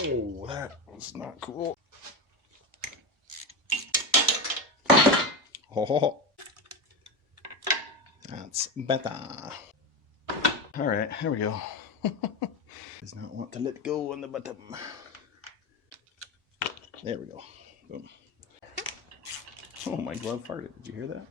Oh, that was not cool. Oh, that's better. All right, here we go. Does not want to let go on the bottom. There we go. Boom. Oh, my glove farted. Did you hear that?